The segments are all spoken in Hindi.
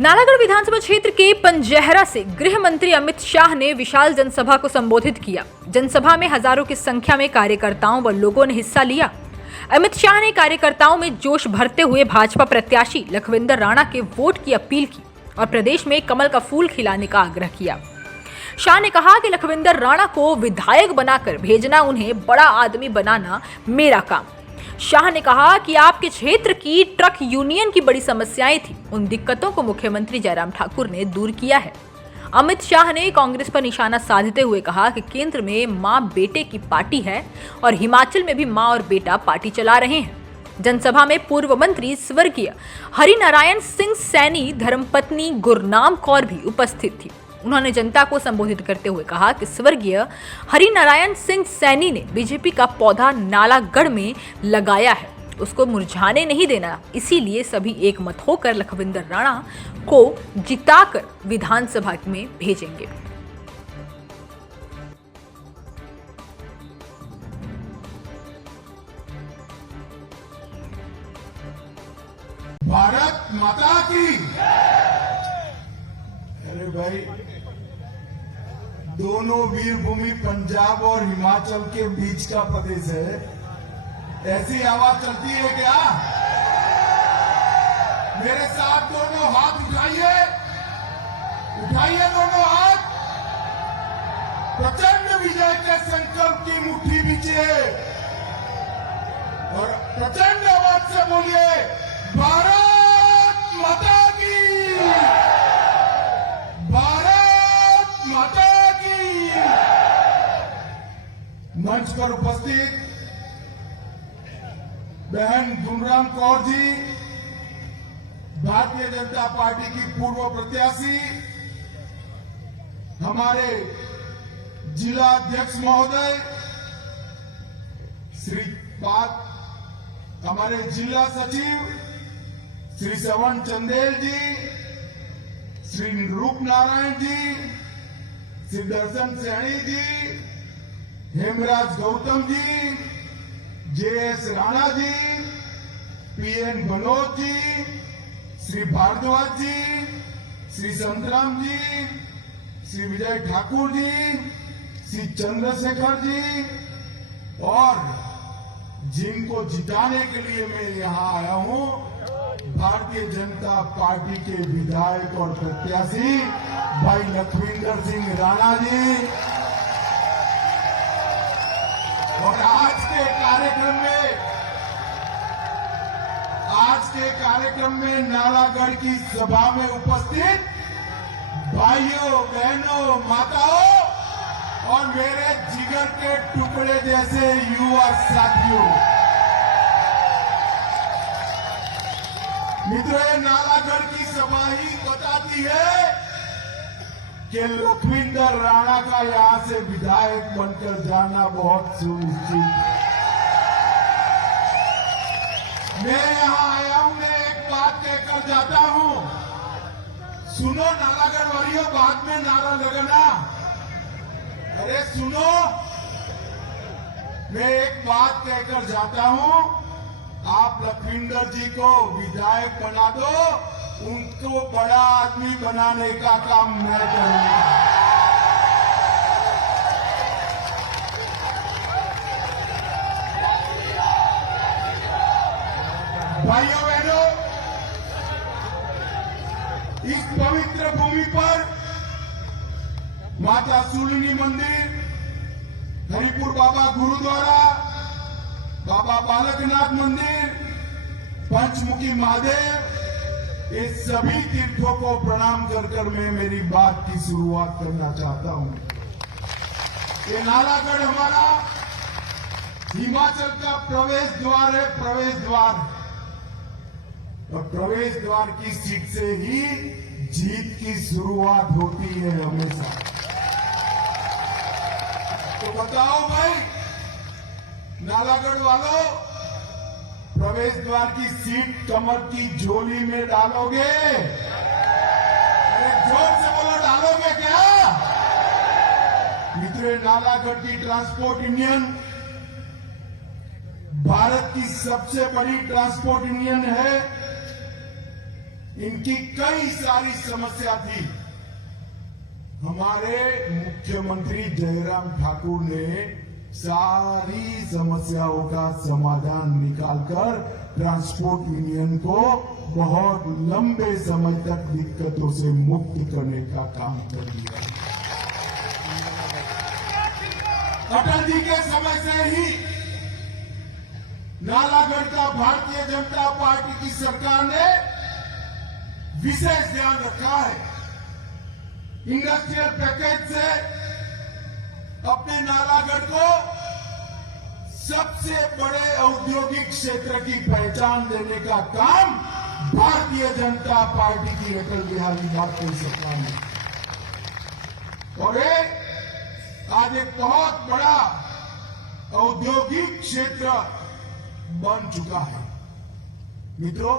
नालागढ़ विधानसभा क्षेत्र के पंजहरा से गृह मंत्री अमित शाह ने विशाल जनसभा को संबोधित किया। जनसभा में हजारों की संख्या में कार्यकर्ताओं व लोगों ने हिस्सा लिया। अमित शाह ने कार्यकर्ताओं में जोश भरते हुए भाजपा प्रत्याशी लखविंदर राणा के वोट की अपील की और प्रदेश में कमल का फूल खिलाने का आग्रह किया। शाह ने कहा कि लखविंदर राणा को विधायक बनाकर भेजना, उन्हें बड़ा आदमी बनाना मेरा काम। शाह ने कहा कि आपके क्षेत्र की ट्रक यूनियन की बड़ी समस्याएं थी, उन दिक्कतों को मुख्यमंत्री जयराम ठाकुर ने दूर किया है। अमित शाह ने कांग्रेस पर निशाना साधते हुए कहा कि केंद्र में मां बेटे की पार्टी है और हिमाचल में भी मां और बेटा पार्टी चला रहे हैं। जनसभा में पूर्व मंत्री स्वर्गीय हरिनारायण सिंह सैनी धर्मपत्नी गुरनाम कौर भी उपस्थित थी। उन्होंने जनता को संबोधित करते हुए कहा कि स्वर्गीय हरिनारायण सिंह सैनी ने बीजेपी का पौधा नालागढ़ में लगाया है, उसको मुरझाने नहीं देना, इसीलिए सभी एक मत होकर लखविंदर राणा को जिताकर विधानसभा में भेजेंगे। भारत माता की। अरे भाई, दोनों वीर भूमि पंजाब और हिमाचल के बीच का प्रदेश है, ऐसी आवाज चलती है क्या? मेरे साथ दोनों हाथ उठाइए, उठाइए दोनों हाथ। प्रचंड विजय के संकल्प की मुट्ठी बीचे और प्रचंड आवाज से बोलिए, भारत माता की, भारत माता की। मंच पर उपस्थित बहन गुरनाम कौर जी, भारतीय जनता पार्टी की पूर्व प्रत्याशी, हमारे जिला अध्यक्ष महोदय श्री पाद, हमारे जिला सचिव श्री श्रवण चंदेल जी, श्री रूप नारायण जी, श्री दर्शन सैनी जी, हेमराज गौतम जी, जेएस राणा जी, पीएन बनोज जी, श्री भारद्वाज जी, श्री संतराम जी, श्री विजय ठाकुर जी, श्री चंद्रशेखर जी, और जिनको जिताने के लिए मैं यहां आया हूं, भारतीय जनता पार्टी के विधायक और प्रत्याशी भाई लखविंदर सिंह राणा जी। और आज के कार्यक्रम में नालागढ़ की सभा में उपस्थित भाइयों, बहनों, माताओं और मेरे जिगर के टुकड़े जैसे युवा साथियों, मित्रों, ये नालागढ़ की सभा ही बताती है कि लखविंदर राणा का यहां से विधायक बनकर जाना बहुत सुनिश्चित है। मैं यहां आया हूं, मैं एक बात कहकर जाता हूं, सुनो नालागढ़ वालियों, बाद में नारा लगना। अरे सुनो, मैं एक बात कहकर जाता हूं, आप लखविंदर जी को विधायक बना दो, उनको बड़ा आदमी बनाने का काम मैं करूंगा। भाइयों बहनों, इस पवित्र भूमि पर माता शूलिनी मंदिर, हरिपुर बाबा गुरुद्वारा, बाबा बालकनाथ मंदिर, पंचमुखी महादेव, ये सभी तीर्थों को प्रणाम कर मैं मेरी बात की शुरुआत करना चाहता हूं। ये नालागढ़ हमारा हिमाचल का प्रवेश द्वार है, प्रवेश द्वार, और प्रवेश द्वार की सीट से ही जीत की शुरुआत होती है हमेशा। तो बताओ भाई नालागढ़ वालों, प्रवेश द्वार की सीट कमर की झोली में डालोगे? अरे जोर से बोलो, डालोगे क्या? मित्रों, नालागढ़ की ट्रांसपोर्ट यूनियन भारत की सबसे बड़ी ट्रांसपोर्ट यूनियन है। इनकी कई सारी समस्या थी। हमारे मुख्यमंत्री जयराम ठाकुर ने सारी समस्याओं का समाधान निकालकर ट्रांसपोर्ट यूनियन को बहुत लंबे समय तक दिक्कतों से मुक्त करने का काम कर दिया। अटल जी के समय से ही नालागढ़ का भारतीय जनता पार्टी की सरकार ने विशेष ध्यान रखा है। इंडस्ट्रियल पैकेज से अपने नालागढ़ को सबसे बड़े औद्योगिक क्षेत्र की पहचान देने का काम भारतीय जनता पार्टी की अटल बिहारी वाजपेयी सरकार ने, और आज एक बहुत बड़ा औद्योगिक क्षेत्र बन चुका है। मित्रों,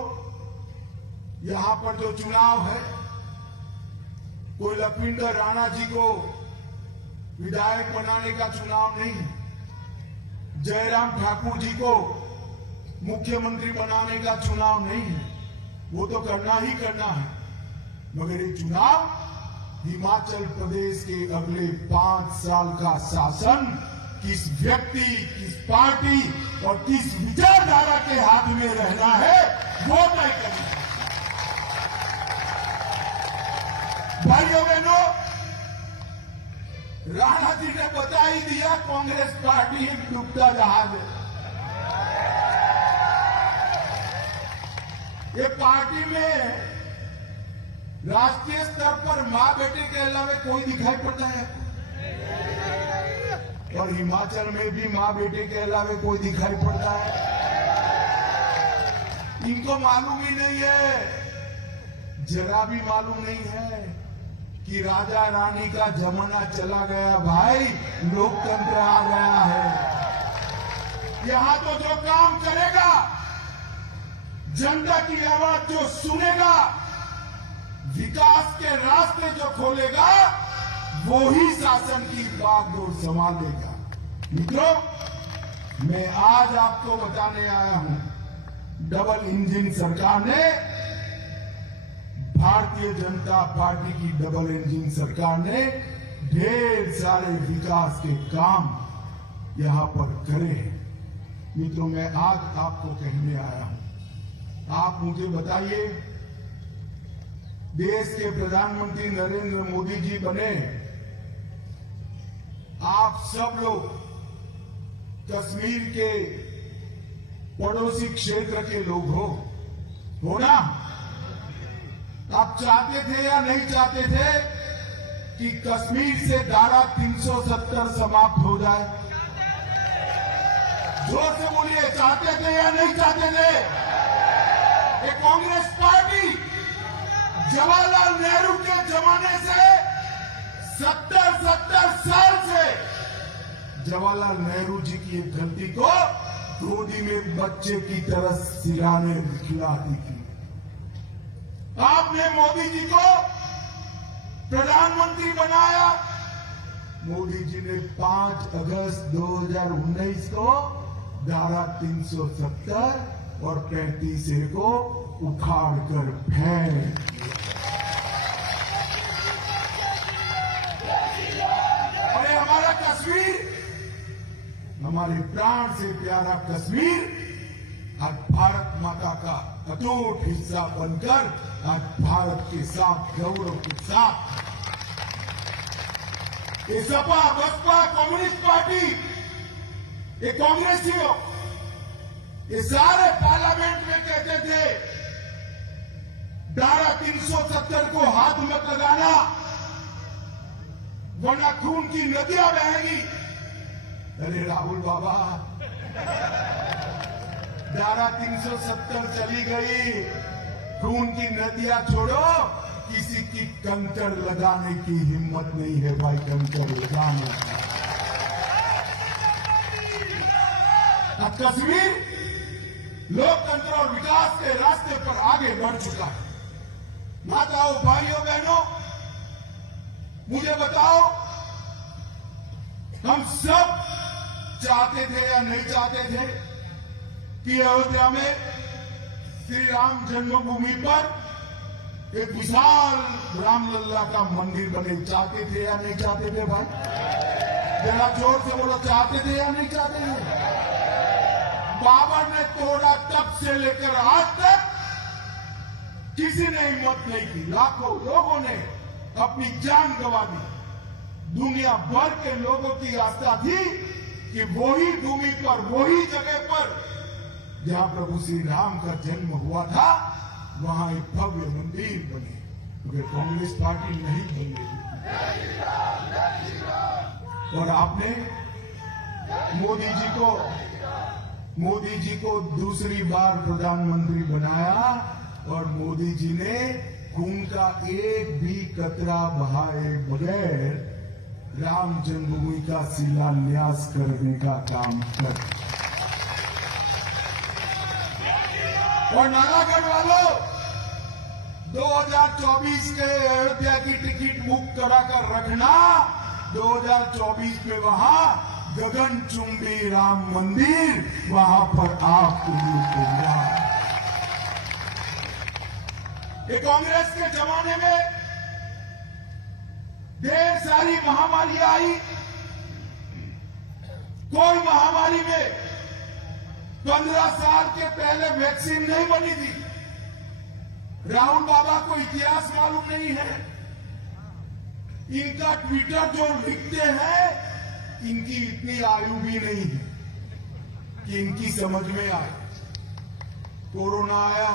यहां पर जो चुनाव है, कोई लखविंदर राणा जी को विधायक बनाने का चुनाव नहीं है, जयराम ठाकुर जी को मुख्यमंत्री बनाने का चुनाव नहीं है। वो तो करना ही करना है, मगर ये चुनाव हिमाचल प्रदेश के अगले 5 साल का शासन किस व्यक्ति, किस पार्टी और किस विचारधारा के हाथ में रहना है, वो तय करना है। भाइयों बहनों, राणा जी ने बता ही दिया, कांग्रेस पार्टी डूबता जहाज है। ये पार्टी में राष्ट्रीय स्तर पर मां बेटे के अलावा कोई दिखाई पड़ता है, और हिमाचल में भी मां बेटे के अलावा कोई दिखाई पड़ता है। इनको मालूम ही नहीं है, जरा भी मालूम नहीं है कि राजा रानी का जमाना चला गया भाई, लोकतंत्र आ गया है। यहां तो जो काम करेगा, जनता की आवाज जो सुनेगा, विकास के रास्ते जो खोलेगा, वो ही शासन की बागडोर संभालेगा। मित्रों, मैं आज आपको बताने आया हूं, डबल इंजन सरकार ने, भारतीय जनता पार्टी की डबल इंजन सरकार ने ढेर सारे विकास के काम यहां पर करे हैं। मित्रों, मैं आज आपको कहने आया हूं, आप मुझे बताइए, देश के प्रधानमंत्री नरेंद्र मोदी जी बने, आप सब लोग कश्मीर के पड़ोसी क्षेत्र के लोग हो ना? आप चाहते थे या नहीं चाहते थे कि कश्मीर से धारा 370 समाप्त हो जाए? जोर से बोलिए, चाहते थे या नहीं चाहते थे? ये कांग्रेस पार्टी जवाहरलाल नेहरू के जमाने से 70 साल से जवाहरलाल नेहरू जी की एक गलती को गोदी में बच्चे की तरह सिराने खिलाती थी। आपने मोदी जी को प्रधानमंत्री बनाया। मोदी जी ने 5 अगस्त 2019 को धारा 370 और 35A को उखाड़ कर फेंक दिया। और ये हमारा कश्मीर, हमारे प्राण से प्यारा कश्मीर आज भारत माता का अटूट हिस्सा बनकर आज भारत के साथ, गौरव के साथ, ये सपा, बसपा, कम्युनिस्ट पार्टी, ये कांग्रेसियों, ये सारे पार्लियामेंट में कहते थे धारा 370 को हाथ मत लगाना वरना खून की नदियां बहेगी। अरे राहुल बाबा, धारा 370 चली गई, खून की नदियां छोड़ो, किसी की कंकर लगाने की हिम्मत नहीं है भाई, कंकर लगाने। अब कश्मीर लोकतंत्र और विकास के रास्ते पर आगे बढ़ चुका है। माताओं, भाइयों, बहनों, मुझे बताओ, हम सब चाहते थे या नहीं चाहते थे कि अयोध्या में श्री राम जन्मभूमि पर एक विशाल रामलल्ला का मंदिर बने, चाहते थे या नहीं चाहते थे भाई? जरा जोर से बोलो, चाहते थे या नहीं चाहते थे? बाबर ने तोड़ा, तब से लेकर आज तक किसी ने हिम्मत नहीं की। लाखों लोगों ने अपनी जान गंवा दी। दुनिया भर के लोगों की आस्था थी कि वही भूमि पर, वही जगह पर जहां प्रभु श्री राम का जन्म हुआ था, वहां एक भव्य मंदिर बने। मगर कांग्रेस पार्टी नहीं बनी। और आपने मोदी जी को दूसरी बार प्रधानमंत्री बनाया और मोदी जी ने खून का एक भी कतरा बहाए बगैर राम जन्मभूमि का शिलान्यास करने का काम कर। और नालागढ़ वालों, 2024 के अयोध्या की टिकट बुक कराकर रखना। 2024 में वहां गगनचुंबी राम मंदिर, वहां पर आपको मिलेगा। ये कांग्रेस के जमाने में ढेर सारी महामारी आई। कोई महामारी में 15 साल के पहले वैक्सीन नहीं बनी थी। राहुल बाबा को इतिहास मालूम नहीं है। इनका ट्विटर जो लिखते हैं, इनकी इतनी आयु भी नहीं है कि इनकी समझ में आए। कोरोना आया,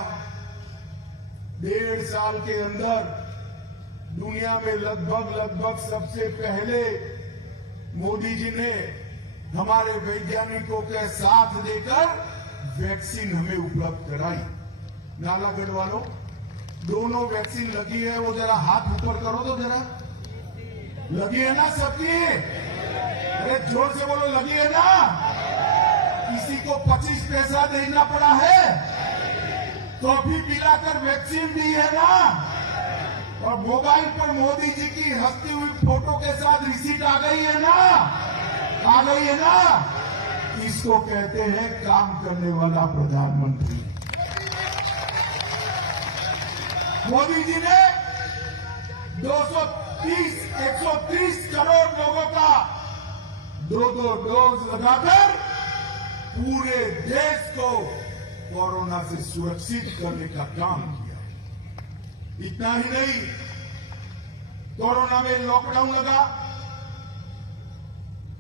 1.5 साल के अंदर दुनिया में लगभग सबसे पहले मोदी जी ने हमारे वैज्ञानिकों के साथ देकर वैक्सीन हमें उपलब्ध कराई। नालागढ़ वालों, दोनों वैक्सीन लगी है, वो जरा हाथ ऊपर करो तो जरा। लगी है ना सबकी? अरे जोर से बोलो, लगी है ना? किसी को 25 पैसा देना पड़ा है? कॉफी पिलाकर वैक्सीन दी है ना? और मोबाइल पर मोदी जी की हंसती हुई फोटो के साथ रिसीट आ गई है ना? आ गई है ना? इसको कहते हैं काम करने वाला प्रधानमंत्री। मोदी जी ने 130 करोड़ लोगों का 2 डोज लगाकर पूरे देश को कोरोना से सुरक्षित करने का काम किया। इतना ही नहीं, कोरोना में लॉकडाउन लगा,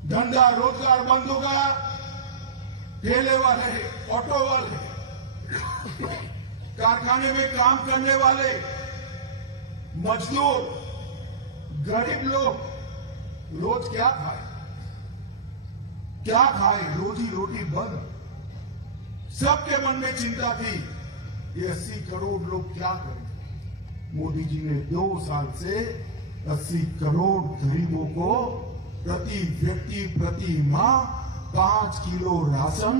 धंधा रोजगार बंद हो गया। ठेले वाले, ऑटो वाले, कारखाने में काम करने वाले, मजदूर, गरीब लोग रोज क्या खाए? रोजी रोटी बंद। सबके मन में चिंता थी, ये 80 करोड़ लोग क्या करें? मोदी जी ने 2 साल से 80 करोड़ गरीबों को प्रति व्यक्ति प्रति माह 5 किलो राशन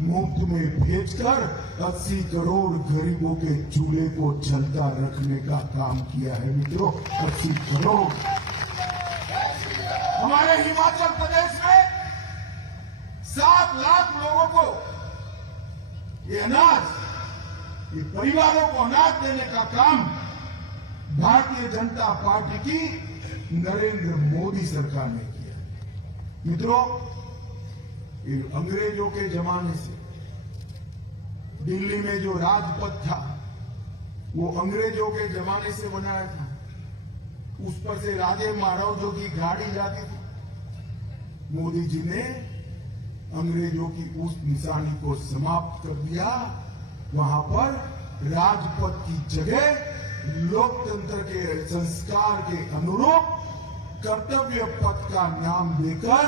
मुफ्त में भेजकर 80 करोड़ गरीबों के चूल्हे को जलता रखने का काम किया है। मित्रों, 80 करोड़। हमारे हिमाचल प्रदेश में 7 लाख लोगों को ये अनाज, ये परिवारों को अनाज देने का काम भारतीय जनता पार्टी की नरेंद्र मोदी सरकार ने किया। मित्रों, ये अंग्रेजों के जमाने से दिल्ली में जो राजपथ था, वो अंग्रेजों के जमाने से बनाया था। उस पर से राजे महाराजों की गाड़ी जाती थी। मोदी जी ने अंग्रेजों की उस निशानी को समाप्त कर दिया। वहां पर राजपथ की जगह लोकतंत्र के संस्कार के अनुरूप कर्तव्य पथ का नाम देकर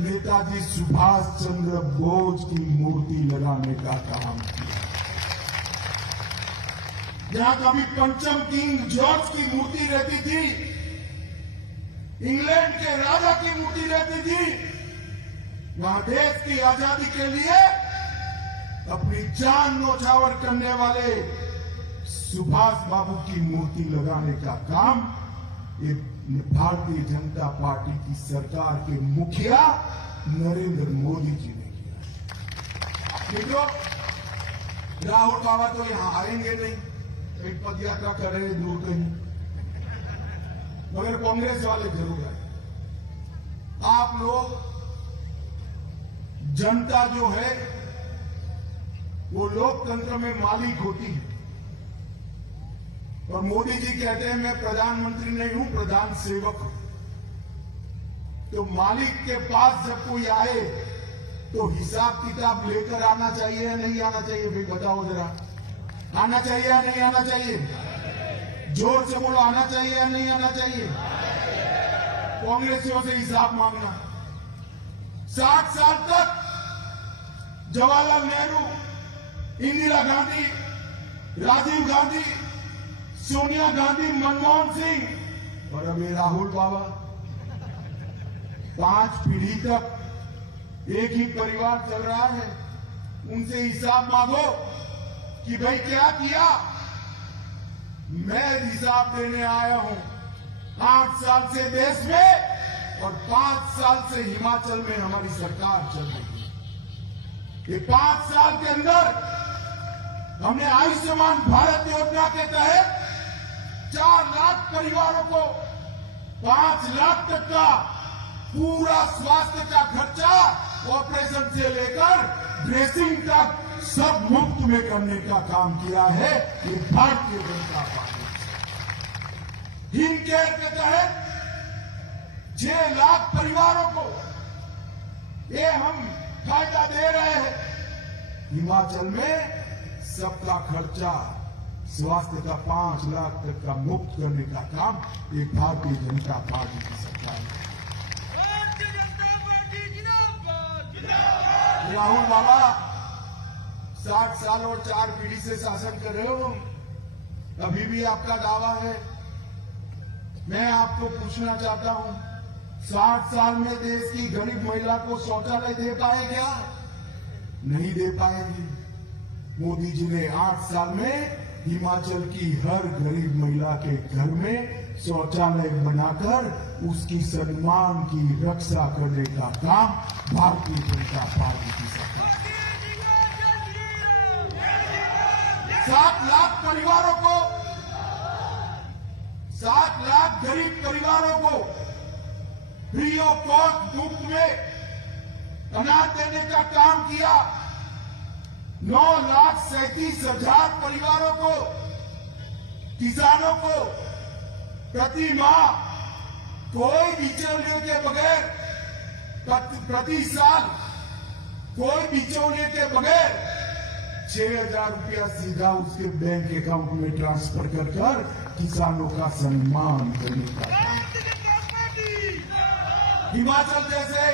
नेताजी सुभाष चंद्र बोस की मूर्ति लगाने का काम किया। जहां कभी पंचम किंग जॉर्ज की मूर्ति रहती थी, इंग्लैंड के राजा की मूर्ति रहती थी, वहां देश की आजादी के लिए अपनी जान न्यौछावर करने वाले सुभाष बाबू की मूर्ति लगाने का काम ये भारतीय जनता पार्टी की सरकार के मुखिया नरेंद्र मोदी जी ने किया। मित्रों, राहुल बाबा तो यहां आएंगे नहीं, एक पद यात्रा कर रहे हैं दूर कहीं, मगर कांग्रेस वाले जरूर आए। आप लोग, जनता जो है वो लोकतंत्र में मालिक होती है, और मोदी जी कहते हैं मैं प्रधानमंत्री नहीं हूं, प्रधान सेवक हूं। तो मालिक के पास जब कोई आए तो हिसाब किताब लेकर आना चाहिए या नहीं आना चाहिए? भाई बताओ जरा, आना चाहिए या नहीं आना चाहिए? जोर से बोलो, आना चाहिए या नहीं आना चाहिए? कांग्रेसियों से हिसाब मांगना। 60 साल तक जवाहरलाल नेहरू, इंदिरा गांधी, राजीव गांधी, सोनिया गांधी, मनमोहन सिंह और अभी राहुल बाबा, 5 पीढ़ी तक एक ही परिवार चल रहा है। उनसे हिसाब मांगो कि भाई क्या किया। मैं हिसाब देने आया हूं 8 साल से देश में और 5 साल से हिमाचल में हमारी सरकार चल रही है। ये 5 साल के अंदर हमने आयुष्मान भारत योजना के तहत 4 लाख परिवारों को 5 लाख तक का पूरा स्वास्थ्य का खर्चा, ऑपरेशन से लेकर ड्रेसिंग तक सब मुफ्त में करने का काम किया है ये Bharatiya Janata party. Him care के तहत 6 लाख परिवारों को ये हम फायदा दे रहे हैं। हिमाचल में सबका खर्चा स्वास्थ्य का 5 लाख तक का मुफ्त करने का काम एक भारतीय जनता पार्टी की सरकार है। राहुल बाबा 60 साल और 4 पीढ़ी से शासन कर रहे हो, अभी भी आपका दावा है। मैं आपको पूछना चाहता हूं, 60 साल में देश की गरीब महिला को शौचालय दे पाए क्या? नहीं दे पाएंगे। मोदी जी ने 8 साल में हिमाचल की हर गरीब महिला के घर में शौचालय बनाकर उसकी सम्मान की रक्षा करने का काम भारतीय जनता पार्टी की सरकार। 7 लाख परिवारों को, 7 लाख गरीब परिवारों को फ्री ऑफ कॉस्ट मुफ्त में अनाज देने का काम किया। 9,37,000 परिवारों को, किसानों को प्रति माह कोई बिचौलियों के बगैर, प्रति साल कोई बिचौलियों के बगैर 6,000 रुपया सीधा उसके बैंक अकाउंट में ट्रांसफर कर किसानों का सम्मान करने का काम। हिमाचल जैसे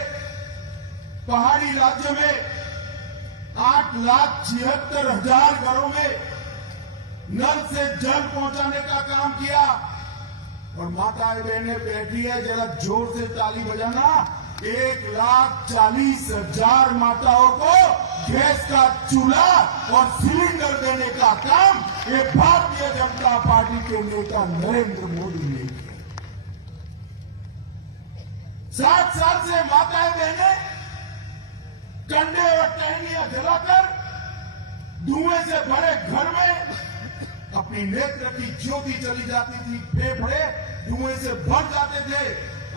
पहाड़ी राज्य में 8,76,000 घरों में नल से जल पहुंचाने का काम किया। और माताएं बहनें बैठी है, जरा जोर से ताली बजाना। 1,40,000 माताओं को गैस का चूल्हा और सिलेंडर देने का काम ये भारतीय जनता पार्टी के नेता नरेंद्र मोदी ने किया। 60 साल से माताएं बहनें कंडे और टहनियां जलाकर धुएं से भरे घर में अपनी नेत्र की ज्योति चली जाती थी, फेफड़े धुएं से भर जाते थे।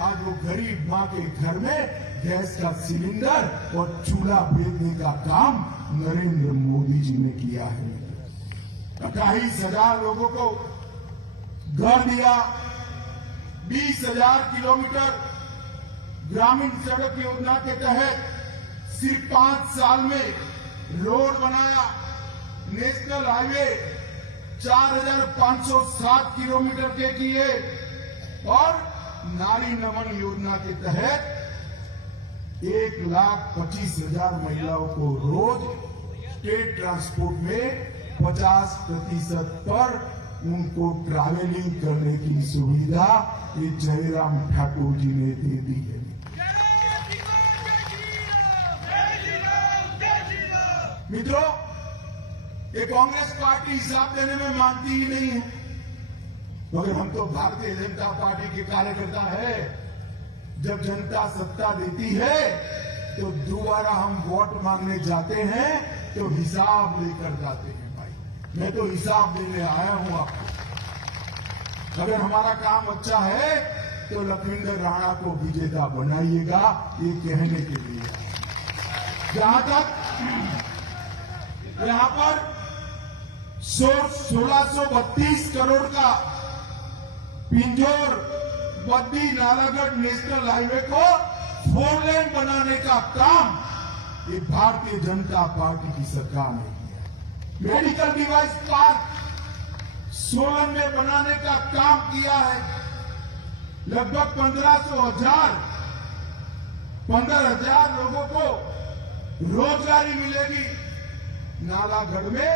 आज वो गरीब मां के घर में गैस का सिलेंडर और चूल्हा भेजने का काम नरेंद्र मोदी जी ने किया है। 28,000 लोगों को घर दिया, 20,000 किलोमीटर ग्रामीण सड़क योजना के तहत सिर्फ 5 साल में रोड बनाया। नेशनल हाईवे 4,507 किलोमीटर के किए और नारी नमन योजना के तहत 1,25,000 महिलाओं को रोज स्टेट ट्रांसपोर्ट में 50% पर उनको ट्रैवलिंग करने की सुविधा ये जयराम ठाकुर जी ने दे दी है। मित्रों, ये कांग्रेस पार्टी हिसाब देने में मानती ही नहीं है, मगर हम तो भारतीय जनता पार्टी के कार्यकर्ता है। जब जनता सत्ता देती है तो दोबारा हम वोट मांगने जाते हैं तो हिसाब लेकर जाते हैं। भाई मैं तो हिसाब देने आया हूं आपको। अगर हमारा काम अच्छा है तो लखविंदर राणा को विजेता बनाइएगा, ये कहने के लिए। जहां तक यहां पर 1632 करोड़ का पिंजौर बद्दी नालागढ़ नेशनल हाईवे को 4 लेन बनाने का काम ये भारतीय जनता पार्टी की सरकार ने किया। मेडिकल डिवाइस पार्क सोलन में बनाने का काम किया है। लगभग 15,000 लोगों को रोजगारी मिलेगी। नालागढ़ में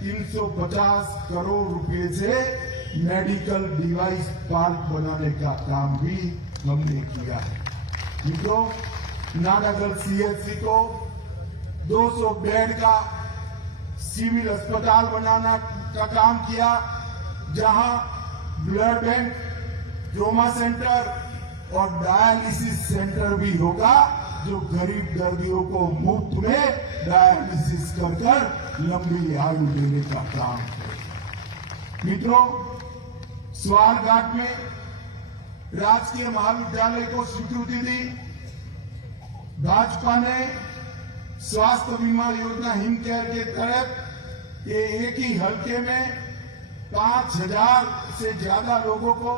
350 करोड़ रुपए से मेडिकल डिवाइस पार्क बनाने का काम भी हमने किया है। मित्रों, नालागढ़ सीएचसी को 200 बेड का सिविल अस्पताल बनाना का काम किया, जहां ब्लड बैंक, ट्रोमा सेंटर और डायलिसिस सेंटर भी होगा, जो गरीब दर्दियों को मुफ्त में डायलिसिस कर लंबी आयु देने का काम करेगा। मित्रों, स्वारघाट में राजकीय महाविद्यालय को स्वीकृति दी। भाजपा ने स्वास्थ्य बीमा योजना हिम केयर के तहत ये एक ही हल्के में 5,000 से ज्यादा लोगों को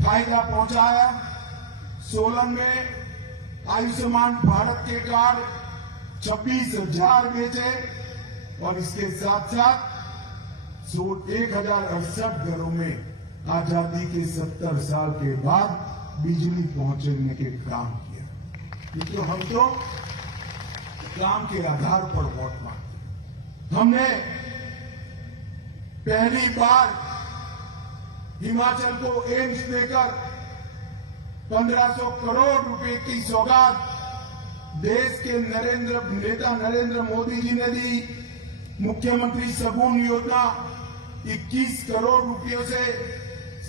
फायदा पहुंचाया। सोलन में आयुष्मान भारत के कार्ड 26,000 बेचे और इसके साथ साथ 1,068 घरों में आजादी के 70 साल के बाद बिजली पहुंचाने के काम किया। तो हम तो काम के आधार पर वोट मांगते। हमने पहली बार हिमाचल को एम्स देकर 1500 करोड़ रुपए की सौगात देश के नेता नरेंद्र मोदी जी ने दी। मुख्यमंत्री सगुन योजना 21 करोड़ रुपयों से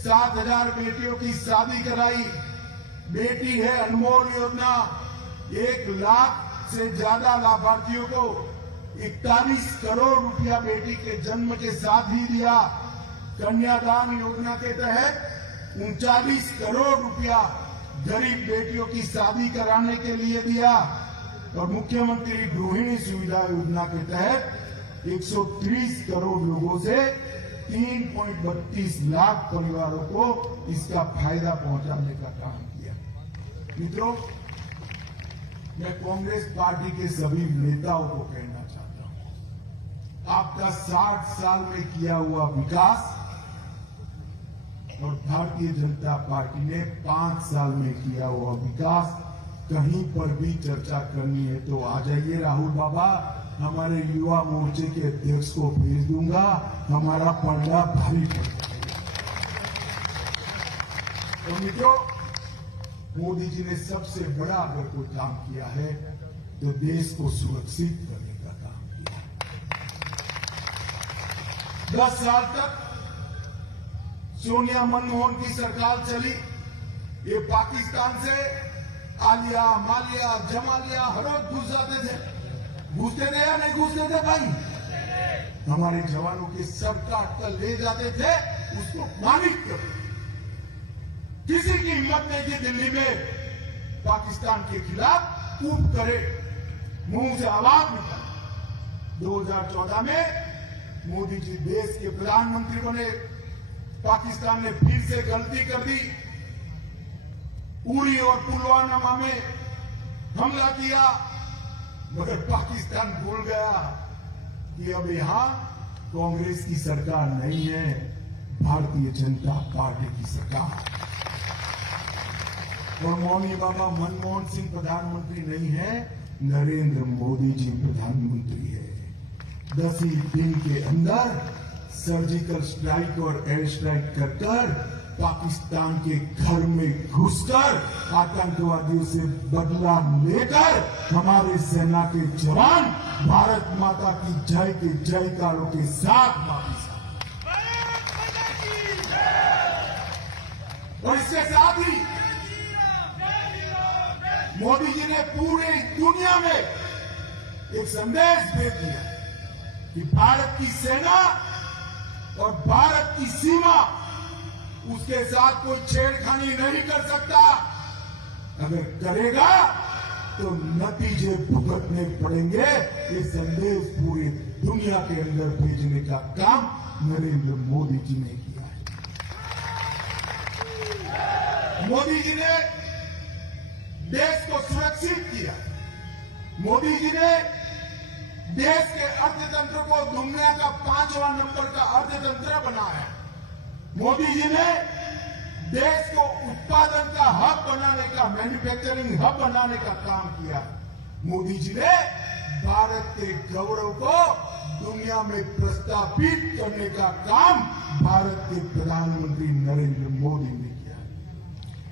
7,000 बेटियों की शादी कराई। बेटी है अनमोल योजना 1 लाख से ज्यादा लाभार्थियों को 41 करोड़ रुपया बेटी के जन्म के साथ ही दिया। कन्यादान योजना के तहत 39 करोड़ रुपया गरीब बेटियों की शादी कराने के लिए दिया और मुख्यमंत्री गृहिणी सुविधा योजना के तहत 130 करोड़ लोगों से 3.32 लाख परिवारों को इसका फायदा पहुंचाने का काम किया। मित्रों, मैं कांग्रेस पार्टी के सभी नेताओं को कहना चाहता हूं, आपका 60 साल में किया हुआ विकास और भारतीय जनता पार्टी ने 5 साल में किया हुआ विकास कहीं पर भी चर्चा करनी है तो आ जाइए राहुल बाबा, हमारे युवा मोर्चे के अध्यक्ष को भेज दूंगा, हमारा पलड़ा भारी पड़ेगा। तो मित्रों, मोदी जी ने सबसे बड़ा अगर कोई काम किया है तो देश को सुरक्षित करने का काम किया। 10 साल तक सोनिया मनमोहन की सरकार चली। ये पाकिस्तान से आलिया, मालिया, जमालिया हर रोज घुस जाते थे। घुसते थे या नहीं घुसते थे भाई? हमारे जवानों के सर काट कर ले जाते थे, उसको मालिक करते। किसी की हिम्मत नहीं थी दिल्ली में पाकिस्तान के खिलाफ कूद करे, मुंह से आवाज निकाले। 2014 में मोदी जी देश के प्रधानमंत्री बने। पाकिस्तान ने फिर से गलती कर दी, उरी और पुलवामा में हमला किया, मगर पाकिस्तान भूल गया कि अब यहां कांग्रेस की सरकार नहीं है, भारतीय जनता पार्टी की सरकार। और मौनी बाबा मनमोहन सिंह प्रधानमंत्री नहीं है, नरेंद्र मोदी जी प्रधानमंत्री है। 10 ही दिन के अंदर सर्जिकल स्ट्राइक और एयर स्ट्राइक कर पाकिस्तान के घर में घुसकर आतंकवादियों से बदला लेकर हमारे सेना के जवान भारत माता की जय के जयकारों के साथ वापस आए। और इसके साथ ही मोदी जी ने पूरी दुनिया में एक संदेश दे दिया कि भारत की सेना और भारत की सीमा, उसके साथ कोई छेड़खानी नहीं कर सकता। अगर करेगा तो नतीजे भुगतने पड़ेंगे। ये संदेश पूरी दुनिया के अंदर भेजने का काम नरेंद्र मोदी जी ने किया है। मोदी जी ने देश को सुरक्षित किया। मोदी जी ने देश के अर्थतंत्र को दुनिया का 5वां नंबर का अर्थतंत्र बनाया। मोदी जी ने देश को उत्पादन का हब बनाने का, मैन्युफैक्चरिंग हब बनाने का काम किया। मोदी जी ने भारत के गौरव को दुनिया में प्रस्तावित करने का काम भारत के प्रधानमंत्री नरेंद्र मोदी ने किया।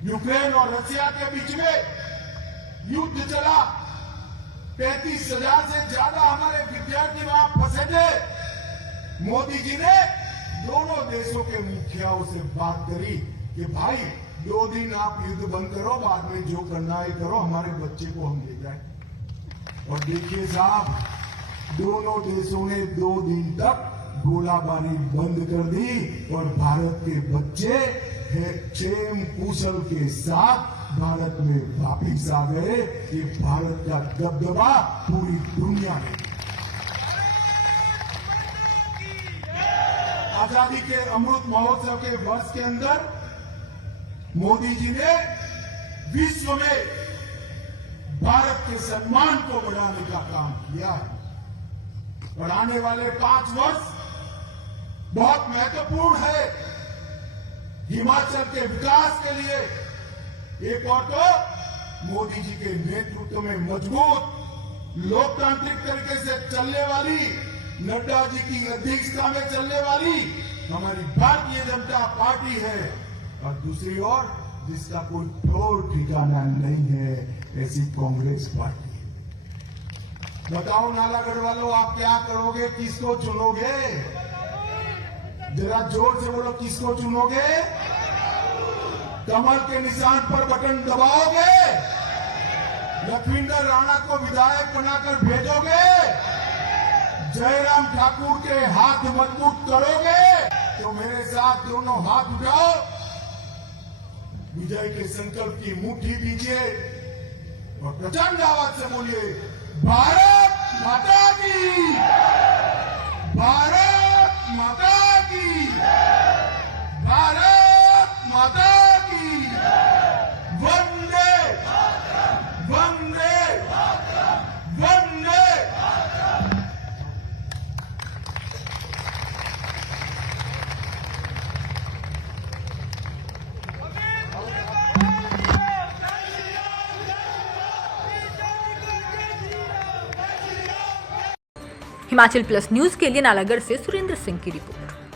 यूक्रेन और रशिया के बीच में युद्ध चला। 35,000 से ज्यादा हमारे विद्यार्थी वहां फंसे थे। मोदी जी ने दोनों देशों के मुखियाओं से बात करी कि भाई 2 दिन आप युद्ध बंद करो, बाद में जो करना है करो, हमारे बच्चे को हम ले जाए। और देखिए साहब, दोनों देशों ने 2 दिन तक गोलाबारी बंद कर दी और भारत के बच्चे क्षेम कुशल के साथ भारत में वापिस आ गए। ये भारत का दबदबा पूरी दुनिया में। आजादी के अमृत महोत्सव के वर्ष के अंदर मोदी जी ने विश्व में भारत के सम्मान को बढ़ाने का काम किया है। और आने वाले 5 वर्ष बहुत महत्वपूर्ण है हिमाचल के विकास के लिए। एक और तो मोदी जी के नेतृत्व में मजबूत लोकतांत्रिक तरीके से चलने वाली, नड्डा जी की अध्यक्षता में चलने वाली हमारी भारतीय जनता पार्टी है। और दूसरी ओर जिसका कोई ठोर ठिकाना नहीं है, ऐसी कांग्रेस पार्टी है। बताओ नालागढ़ वालों, आप क्या करोगे? किसको चुनोगे? जरा जोर से बोलो, किसको चुनोगे? कमल के निशान पर बटन दबाओगे? लखविंदर राणा को विधायक बनाकर भेजोगे? जयराम ठाकुर के हाथ मजबूत करोगे? तो मेरे साथ दोनों हाथ उठाओ, विजय के संकल्प की मुट्ठी दीजिए और प्रचंड आवाज से बोलिए, भारत माता की, भारत माता की, भारत माता की, वंदे वंदे वंदे। हिमाचल प्लस न्यूज के लिए नालागढ़ से सुरेंद्र सिंह की रिपोर्ट।